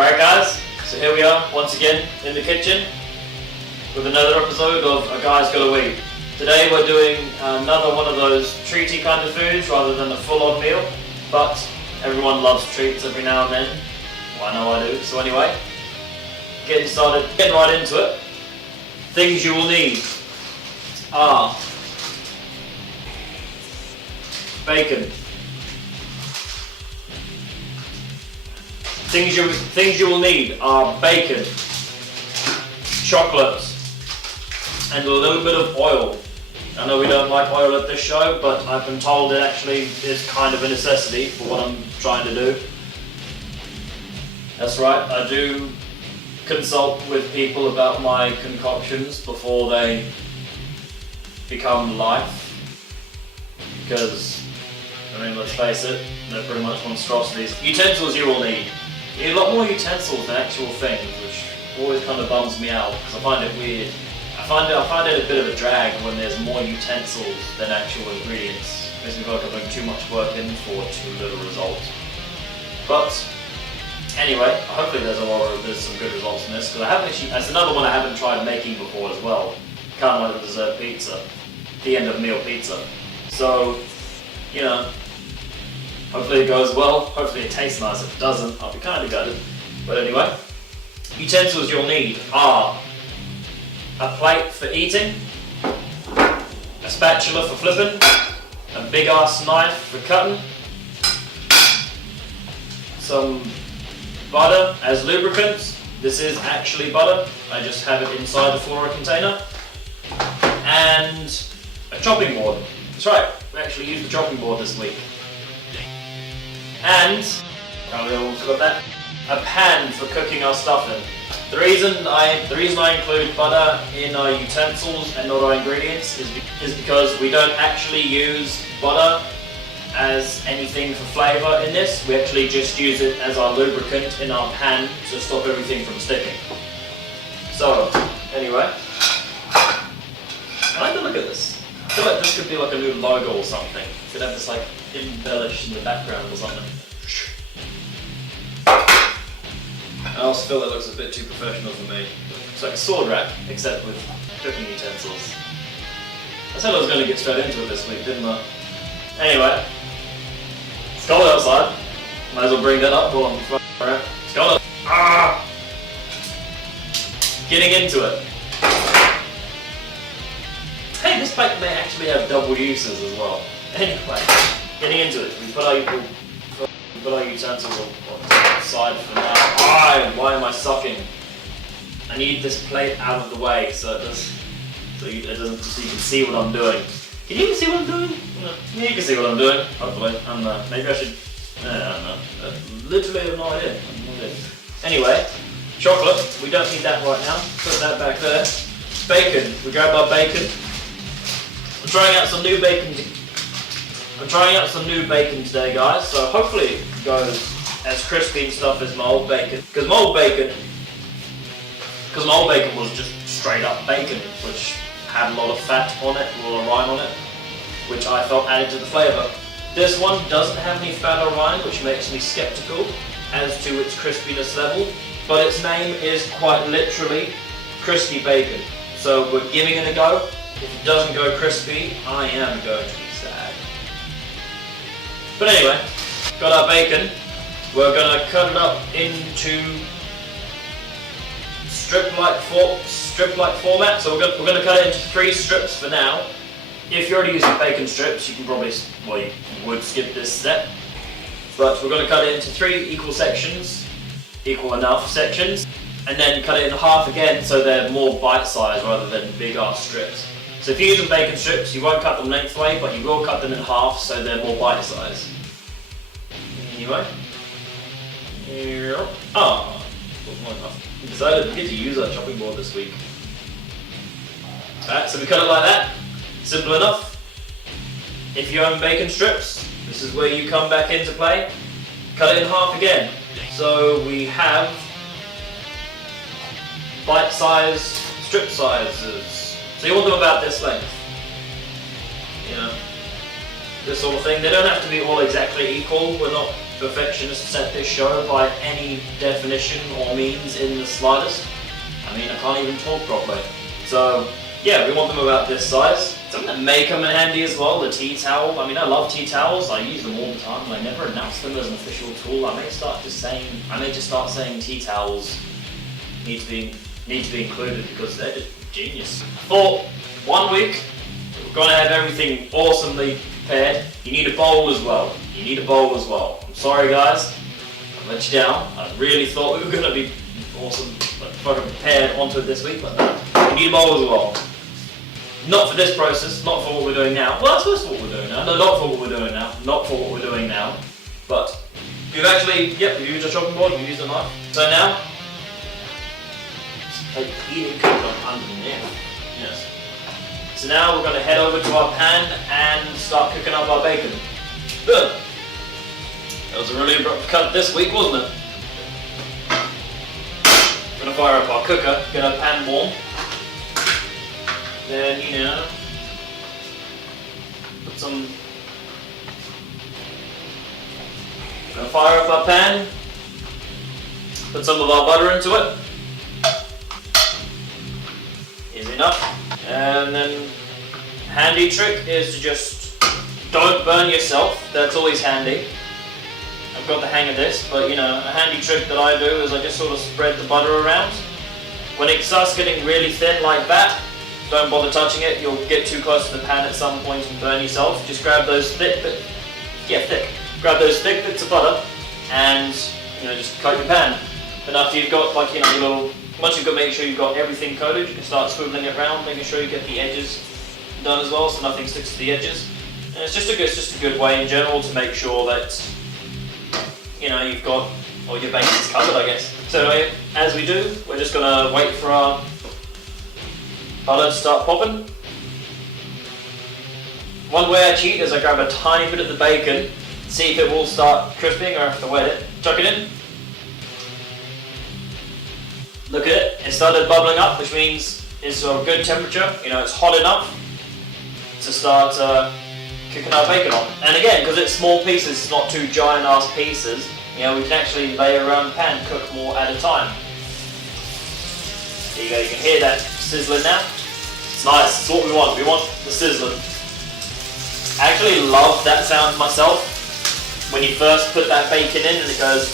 Alright guys, so here we are once again in the kitchen with another episode of A Guy's Gotta Eat. Today we're doing another one of those treaty kind of foods rather than a full-on meal, but everyone loves treats every now and then. Well, I know I do. So anyway, getting right into it. Things you will need are bacon. Things you will need are bacon, chocolate, and a little bit of oil. I know we don't like oil at this show, but I've been told it actually is kind of a necessity for what I'm trying to do. That's right, I do consult with people about my concoctions before they become life. Because, I mean, let's face it, they're pretty much monstrosities. Utensils you will need. You need a lot more utensils than actual things, which always kind of bums me out because I find it weird. I find it a bit of a drag when there's more utensils than actual ingredients. It makes me feel like I'm putting too much work in for too little result. But anyway, hopefully there's some good results in this because that's another one I haven't tried making before as well. Kind of like the dessert pizza, the end of meal pizza. So, you know. Hopefully it goes well, hopefully it tastes nice. If it doesn't, I'll be kind of gutted. But anyway, utensils you'll need are a plate for eating, a spatula for flipping, a big ass knife for cutting, some butter as lubricant. This is actually butter, I just have it inside the Flora container, and a chopping board. That's right, we actually used the chopping board this week. And, probably almost forgot that, a pan for cooking our stuff in. The reason I include butter in our utensils and not our ingredients is because we don't actually use butter as anything for flavour in this. We actually just use it as our lubricant in our pan to stop everything from sticking. So, anyway, I like to look at this. I feel like this could be like a new logo or something. Could have this like embellished in the background or something. I also feel it looks a bit too professional for me. It's like a sword rack, except with cooking utensils. I said I was going to get straight into it this week, didn't I? Anyway, it's cold outside. Might as well bring that up while I'm fucking around. It's cold. Ah! Getting into it. Hey, this plate may actually have double uses as well. Anyway, getting into it. We put our utensils on the side for now. Why am I sucking? I need this plate out of the way so you can see what I'm doing. Can you even see what I'm doing? No. Yeah, you can see what I'm doing. Hopefully, I don't know. Maybe I should. I don't know. Literally, I have no idea. Anyway, chocolate. We don't need that right now. Put that back there. Bacon. We grab our bacon. I'm trying out some new bacon today, guys, so hopefully it goes as crispy and stuff as my old bacon. Because my old bacon was just straight up bacon, which had a lot of fat on it, a lot of rind on it, which I felt added to the flavour. This one doesn't have any fat or rind, which makes me skeptical as to its crispiness level, but its name is quite literally crispy bacon. So we're giving it a go. If it doesn't go crispy, I am going to be sad. But anyway, got our bacon. We're going to cut it up into strip-like format. So we're going to cut it into 3 strips for now. If you're already using bacon strips, you can probably, well, you would skip this step. But we're going to cut it into 3 equal sections, equal enough sections, and then cut it in half again so they're more bite-sized rather than big-ass strips. So if you're using bacon strips, you won't cut them lengthway, but you will cut them in half so they're more bite-sized. Anyway. Oh, wasn't long enough. I decided to get to use our chopping board this week. Alright, so we cut it like that. Simple enough. If you own bacon strips, this is where you come back into play. Cut it in half again. So we have bite-sized strip sizes. So you want them about this length. You know, this sort of thing. They don't have to be all exactly equal. We're not perfectionist at this show by any definition or means in the slightest. I mean, I can't even talk properly. So, yeah, we want them about this size. Something that may come in handy as well, the tea towel. I mean, I love tea towels. I use them all the time, and I never announce them as an official tool. I may just start saying tea towels need to be included because they're just genius. For 1 week, we're gonna have everything awesomely prepared. You need a bowl as well. I'm sorry, guys. I let you down. I really thought we were gonna be awesome, fucking prepared onto it this week, but no. You need a bowl as well. Not for this process, not for what we're doing now. Well, that's what we're doing now. No, not for what we're doing now. Not for what we're doing now. But we've actually, we've used a chopping board, we've used a knife. So now, take the heating cooker underneath. Yes. So now we're going to head over to our pan and start cooking up our bacon. Good. That was a really abrupt cut this week, wasn't it? We're going to fire up our cooker, get our pan warm. Then, put some... We're going to fire up our pan, put some of our butter into it. Easy enough. And then, handy trick is to just don't burn yourself. That's always handy. I've got the hang of this, but a handy trick that I do is I just sort of spread the butter around. When it starts getting really thin like that, don't bother touching it. You'll get too close to the pan at some point and burn yourself. Just grab those thick Grab those thick bits of butter and just coat your pan. And after you've got once you've got, make sure you've got everything coated, you can start swiveling it around, making sure you get the edges done as well, so nothing sticks to the edges. And it's just a good way in general to make sure that you've got all your bases covered, I guess. So anyway, as we do, we're just gonna wait for our butter to start popping. One way I cheat is I grab a tiny bit of the bacon, see if it will start crisping or I have to wet it. Chuck it in. Look at it, it started bubbling up, which means it's a good temperature. It's hot enough to start cooking our bacon on. And again, because it's small pieces, it's not two giant ass pieces, we can actually lay around the pan, cook more at a time. There you go, you can hear that sizzling now. It's nice, it's what we want the sizzling. I actually love that sound myself. When you first put that bacon in and it goes...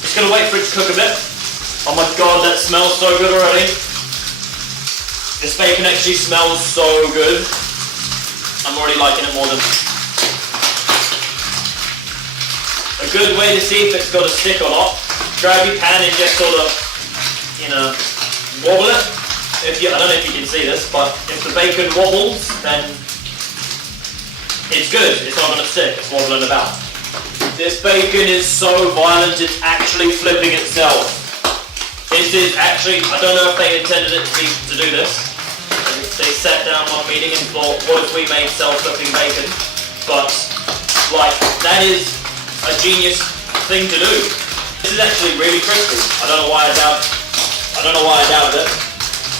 Just gonna wait for it to cook a bit. Oh my god, that smells so good already. This bacon actually smells so good. I'm already liking it more than... A good way to see if it's got a stick or not, grab your pan and just sort of, wobble it. I don't know if you can see this, but if the bacon wobbles, then it's good. It's not going to stick. It's wobbling about. This bacon is so violent, it's actually flipping itself. This is actually, I don't know if they intended it to do this. They sat down one meeting and thought, what if we made self-flipping bacon? But, that is a genius thing to do. This is actually really crispy. I don't know why I doubted it.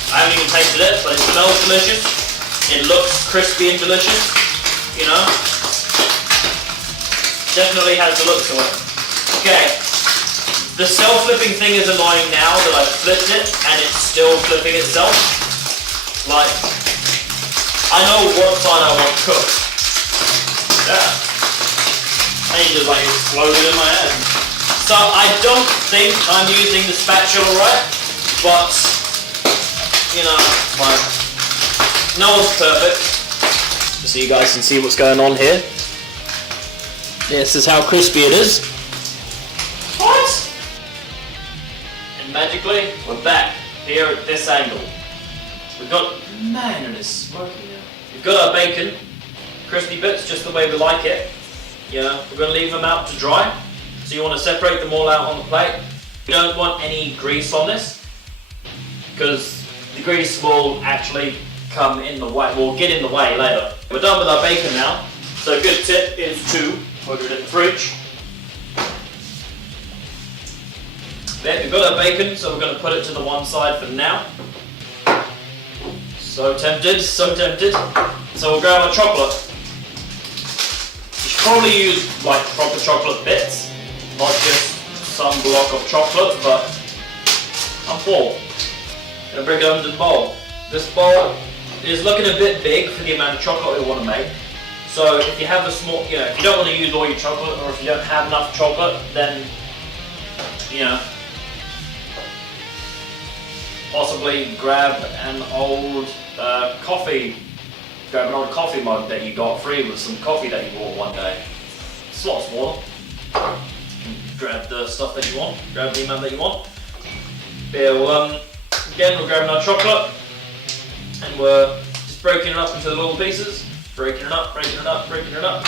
I haven't even tasted it, but it smells delicious. It looks crispy and delicious. Definitely has the look to it. Okay. The self-flipping thing is annoying now that I've flipped it and it's still flipping itself. I know what side I want cooked. Yeah. I need to explode it in my head. So I don't think I'm using the spatula right, but no one's perfect. Just so you guys can see what's going on here. This is how crispy it is. What? And magically, we're back here at this angle. We've got, man, it is smoky now. We've got our bacon, crispy bits, just the way we like it. We're going to leave them out to dry. So you want to separate them all out on the plate. You don't want any grease on this, because the grease will actually come in the way, will get in the way later. We're done with our bacon now. So a good tip is to put it in the fridge. There, we've got our bacon, so we're going to put it to the one side for now. So tempted, so tempted. So we'll grab our chocolate. You should probably use like proper chocolate bits, not just some block of chocolate, but I'm full. Gonna bring it under the bowl. This bowl is looking a bit big for the amount of chocolate we want to make. So if you have a small, if you don't want to use all your chocolate, or if you don't have enough chocolate, then, possibly grab an old coffee mug that you got free with some coffee that you bought one day. It's a lot smaller. You can grab the stuff that you want, grab the amount that you want. Yeah, well, again, we're grabbing our chocolate, and we're just breaking it up into little pieces. Breaking it up, breaking it up, breaking it up.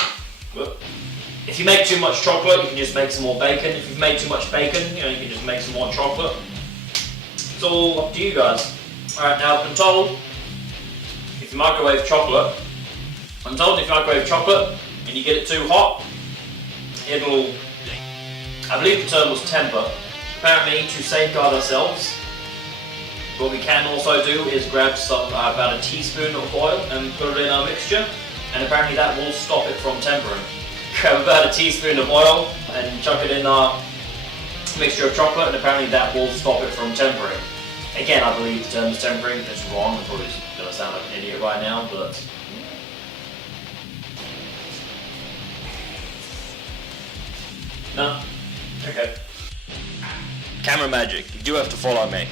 If you make too much chocolate, you can just make some more bacon. If you've made too much bacon, you can just make some more chocolate. It's all up to you guys. Alright, now I've been told if you microwave chocolate, and you get it too hot, it'll, I believe the term was temper. Apparently, to safeguard ourselves, what we can also do is grab some, about a teaspoon of oil and put it in our mixture, and apparently that will stop it from tempering. Grab about a teaspoon of oil and chuck it in our mixture of chocolate, and apparently that will stop it from tempering. Again, I believe the term is tempering. If it's wrong, I'm probably just going to sound like an idiot right now, but... No? Okay. Camera magic, you do have to follow me.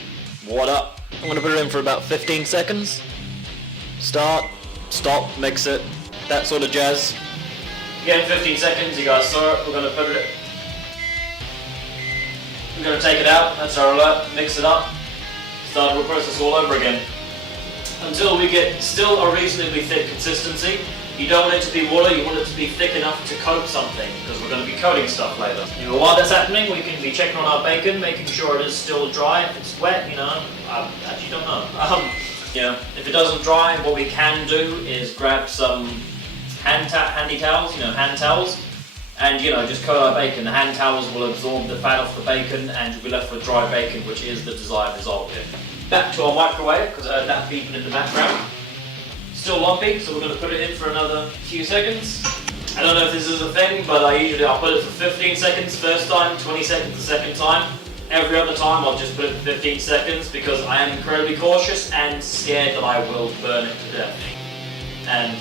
What up? I'm going to put it in for about 15 seconds. Start, stop, mix it, that sort of jazz. Again, 15 seconds, you guys saw it. We're going to put it... We're going to take it out, that's our alert, mix it up. Start the process all over again. Until we get still a reasonably thick consistency. You don't want it to be water, you want it to be thick enough to coat something, because we're going to be coating stuff later. While that's happening, we can be checking on our bacon, making sure it is still dry. If it's wet, I actually don't know. If it doesn't dry, what we can do is grab some handy towels, hand towels, and just coat our bacon. The hand towels will absorb the fat off the bacon, and you'll be left with dry bacon, which is the desired result here. Back to our microwave, because I heard that beeping in the background. Still lumpy, so we're going to put it in for another few seconds. I don't know if this is a thing, but I'll put it for 15 seconds first time, 20 seconds the second time. Every other time I'll just put it for 15 seconds because I am incredibly cautious and scared that I will burn it to death. And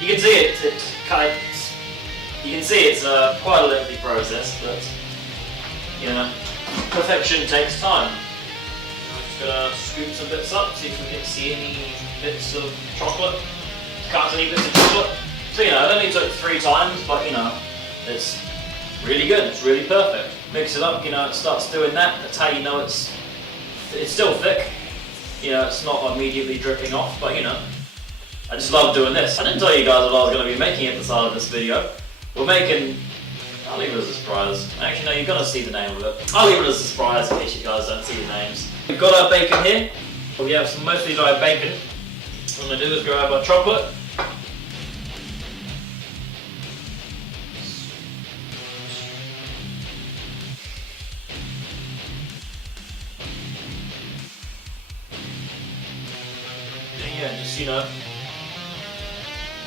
you can see it's quite a lengthy process, but perfection takes time. I'm just gonna scoop some bits up, see if we can see any bits of chocolate. Can't see any bits of chocolate. So it only took 3 times, but it's really good, it's really perfect. Mix it up, it starts doing that. That's how you know it's still thick. It's not immediately dripping off, but I just love doing this. I didn't tell you guys what I was going to be making at the start of this video. We're making, I'll leave it as a surprise. Actually no, you're going to see the name of it. I'll leave it as a surprise in case you guys don't see the names. We've got our bacon here. We have some mostly dried bacon. What I'm going to do is grab our chocolate. Just,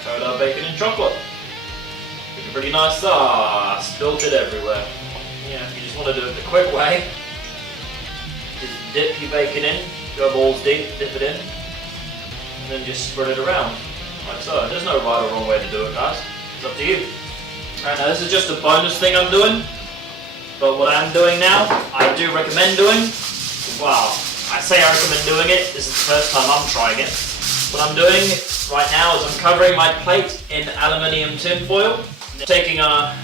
coat our bacon in chocolate. Looking pretty nice. Spilt it everywhere. If you just want to do it the quick way, just dip your bacon in, go balls deep, dip it in, and then just spread it around, like so. There's no right or wrong way to do it, guys. It's up to you. Alright, now this is just a bonus thing I'm doing, but what I'm doing now, I do recommend doing. Wow, I say I recommend doing it, this is the first time I'm trying it. What I'm doing right now is I'm covering my plate in aluminium tin foil, taking our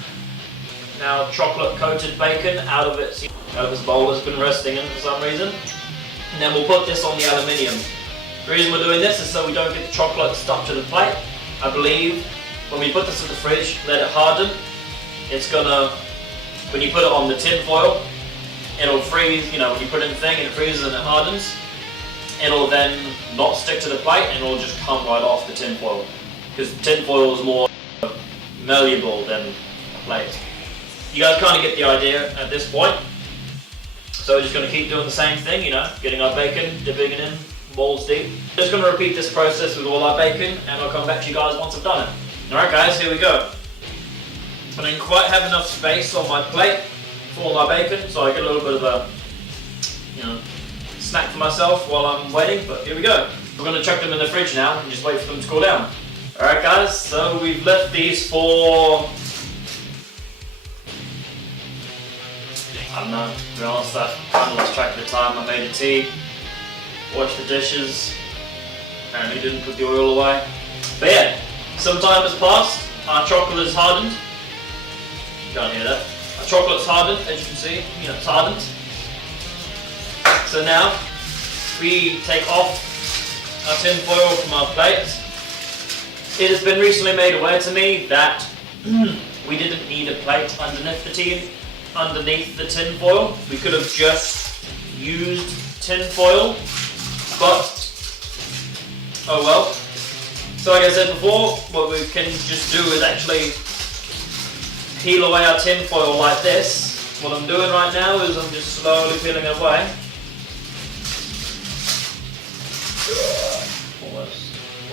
now chocolate coated bacon out of its bowl that's been resting in for some reason, and then we'll put this on the aluminium. The reason we're doing this is so we don't get the chocolate stuck to the plate. I believe when we put this in the fridge, let it harden, it's gonna, when you put it on the tin foil, it'll freeze, when you put it in the thing and it freezes and it hardens, it'll then not stick to the plate and it'll just come right off the tin foil. Because tin foil is more malleable than a plate. You guys kind of get the idea at this point. So we're just going to keep doing the same thing, getting our bacon, dipping it in balls deep. Just going to repeat this process with all our bacon, and I'll come back to you guys once I've done it. Alright guys, here we go. I didn't quite have enough space on my plate for all my bacon, so I get a little bit of a, snack for myself while I'm waiting, but here we go. We're going to chuck them in the fridge now and just wait for them to cool down. Alright guys, so we've left these for, I don't know, to be honest, I kind of lost track of the time. I made a tea, washed the dishes, apparently didn't put the oil away. But yeah, some time has passed, our chocolate is hardened. You can't hear that. Our chocolate's hardened, as you can see, it's hardened. So now, we take off our tin foil from our plates. It has been recently made aware to me that we didn't need a plate underneath the tin foil. We could have just used tin foil, but oh well. So like I said before, what we can just do is actually peel away our tin foil like this. What I'm doing right now is I'm just slowly peeling it away.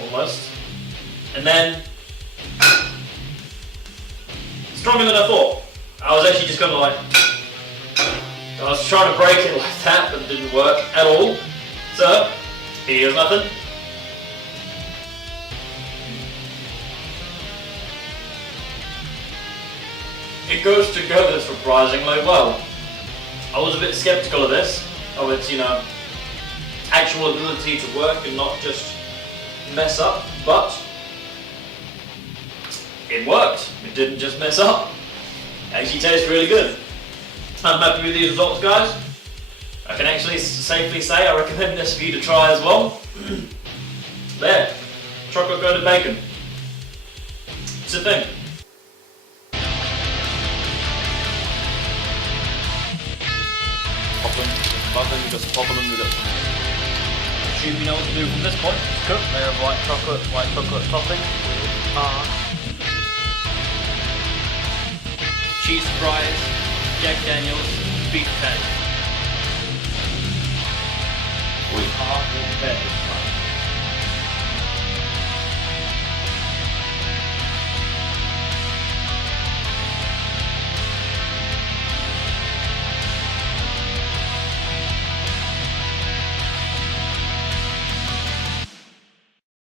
Almost. And then, stronger than I thought. I was actually just gonna I was trying to break it like that, but it didn't work at all. So, here's nothing. It goes together surprisingly well. I was a bit skeptical of this, of its, actual ability to work and not just mess up, but it worked. It didn't just mess up. It actually tastes really good. I'm happy with these results, guys. I can actually safely say I recommend this for you to try as well. There, chocolate coated bacon. It's a thing. Pop them, bubbling, just pop them with it. Assume you know what to do from this point. Just cook layer of white chocolate topping with our cheese fries, Jack Daniels, beef patty. We are in bed.